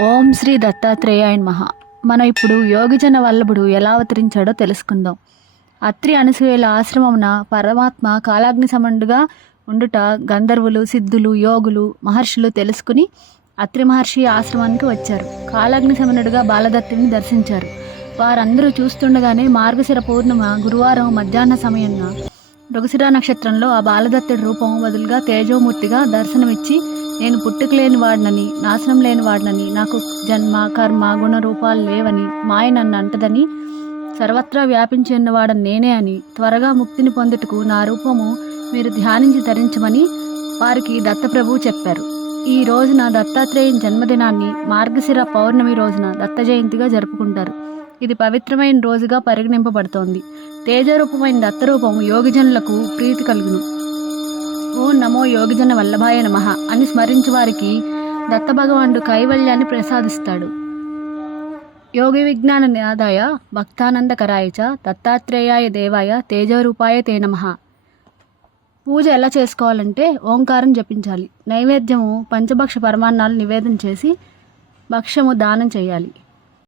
ఓం శ్రీ దత్తాత్రేయాయన్ మహా. మనం ఇప్పుడు యోగిజన వల్లభుడు ఎలా అవతరించాడో తెలుసుకుందాం. అత్రి అనసూయల ఆశ్రమమున పరమాత్మ కాలాగ్ని సమండుగా ఉండుట గంధర్వులు సిద్ధులు యోగులు మహర్షులు తెలుసుకుని అత్రి మహర్షి ఆశ్రమానికి వచ్చారు. కాలాగ్ని సమనుడుగా బాలదత్తిని దర్శించారు. వారందరూ చూస్తుండగానే మార్గశిర పూర్ణిమ గురువారం మధ్యాహ్న సమయంలో మృగశిరా నక్షత్రంలో ఆ బాలదత్తుడి రూపం వదులుగా తేజోమూర్తిగా దర్శనమిచ్చి నేను పుట్టుక లేని వాడినని నాశనం లేని వాడినని నాకు జన్మ కర్మ గుణ రూపాలు లేవని మాయ నన్ను అంటదని సర్వత్రా వ్యాపించి ఉన్నవాడని నేనే అని త్వరగా ముక్తిని పొందుటకు నా రూపము మీరు ధ్యానించి ధరించమని వారికి దత్తప్రభువు చెప్పారు. ఈ రోజున దత్తాత్రేయం జన్మదినాన్ని మార్గశిర పౌర్ణమి రోజున దత్త జయంతిగా జరుపుకుంటారు. ఇది పవిత్రమైన రోజుగా పరిగణింపబడుతోంది. తేజరూపమైన దత్తరూపము యోగిజనులకు ప్రీతి కలుగును. ఓ నమో యోగిజన వల్లభాయ నమః అని స్మరించు వారికి దత్త భగవానుడు కైవల్యాన్ని ప్రసాదిస్తాడు. యోగి విజ్ఞాన నినాదాయ భక్తానందకరాయచ దత్తాత్రేయాయ దేవాయ తేజరూపాయ తే నమః. పూజ ఎలా చేసుకోవాలంటే ఓంకారం జపించాలి. నైవేద్యము పంచభక్ష పరమాన్నాలు నివేదన చేసి భక్ష్యము దానం చేయాలి.